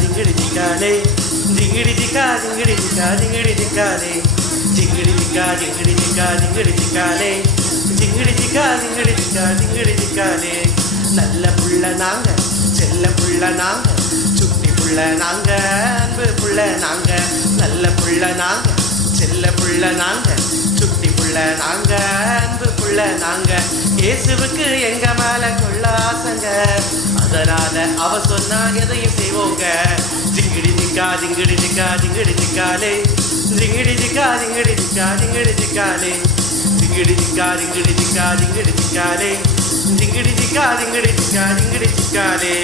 జింగిడి జికాలే జింగిడి జికా జింగిడి జికా జింగిడి జికాలే జింగిడి జికా జింగిడి జికా జింగిడి జికాలే జింగిడి జికా జింగిడి జికా జింగిడి జికాలే நல்ல புள்ள நாங்க செல்ல புள்ள நாங்க சுட்டி புள்ள நாங்க அன்பு புள்ள நாங்க நல்ல புள்ள நாங்க செல்ல புள்ள நாங்க சுட்டி புள்ள நாங்க அன்பு புள்ள நாங்க இயேசுவுக்கு எங்க மேல கொள்ள ஆசைங்க அதனால அவ சொன்னா எதையும் செய்வோங்க ஜிங்கிடி ஜிக்கா ஜிங்கிடி ஜிக்கா ஜிங்கிடி ஜிக்காலே ஜிங்கிடி ஜிக்கா ஜிங்கிடி ஜிக்கா ஜிங்கிடி ஜிக்காலே ஜிங்கிடி ஜிக்கா ஜிங்கிடி ஜிக்கா ஜிங்கிடி ஜிக்காலே ஜிங்கிடி ஜிக்கா ஜிங்கிடி ஜிக்கா ஜிங்கிடி ஜிக்காலே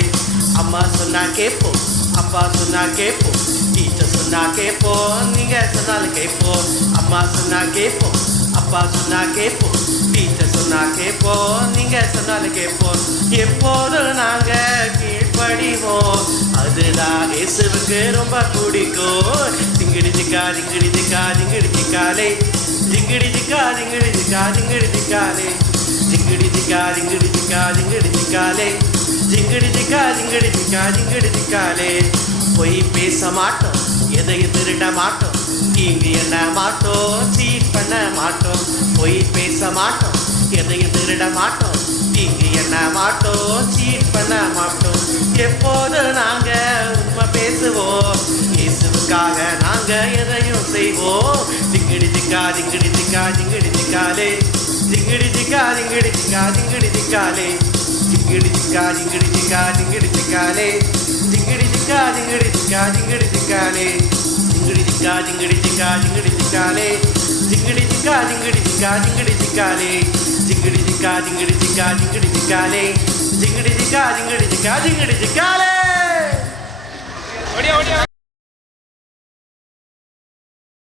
அம்மா சொன்னா கேட்போம் அப்பா சொன்னா கேட்போம் டீச்சர் சொன்னா கேட்போம் நீங்க சொன்னாலும் கேட்போம் அம்மா சொன்னா கேட்போம் அப்பா சொன்னா கேட்போம் டீச்சர் சொன்னா கேட்போம் நீங்க சொன்னாலும் கேட்போம் எப்போதும் நாங்க கீழ்ப்படிவோம் அதுதான் இயேசுவுக்கு ரொம்ப பிடிக்கும் ஜிங்கிடி ஜிக்கா ஜிங்கிடி ஜிக்கா ஜிங்கிடி ஜிக்காலே ஜிங்கிடி ஜிக்கா ஜிங்கிடி ஜிக்கா ஜிங்கிடி ஜிக்காலே ஜிங்கிடி ஜிக்கா ஜிங்கிடி ஜிக்கா ஜிங்கிடி ஜிக்காலே ஜிங்கிடி ஜிக்கா ஜிங்கிடி ஜிக்கா ஜிங்கிடி ஜிக்காலே பொய் பேச மாட்டோம் எதையும் திருட மாட்டோம் தீங்கு என்ன மாட்டோம் சீட் பண்ண மாட்டோம் பொய் பேச மாட்டோம் எதையும் திருட மாட்டோம் தீங்கு என்ன மாட்டோம் சீட் பண்ண மாட்டோம் எப்போது நாங்க உண்மை பேசுவோம் இயேசுவுக்காக நாங்க எதையும் செய்வோம் ஜிங்கிடி ஜிக்கா ஜிங்கிடி ஜிக்கா ஜிங்கிடி ஜிக்காலே ஜிங்கிடி ஜிக்கா ஜிங்கிடி ஜிக்கா ஜிங்கிடி ஜிக்காலே ஜிங்கிடி ஜிக்கா ஜிங்கிடி ஜிக்கா ஜிங்கிடி ஜிக்காலே ஜிங்கிடி ஜிக்கா ஜிங்கிடி ஜிக்கா ஜிங்கிடி ஜிக்காலே ஜிங்கிடி ஜிக்கா ஜிங்கிடி ஜிக்கா ஜிங்கிடி ஜிக்காலே ஜிங்கிடி ஜிக்கா ஜிங்கிடி ஜிக்கா ஜிங்கிடி ஜிக்காலே ஜிங்கிடி ஜிக்கா ஜிங்கிடி ஜிக்கா ஜிங்கிடி ஜிக்காலே ஜிங்கிடி ஜிக்கா ஜிங்கிடி ஜிக்கா ஜிங்கிடி ஜிக்காலே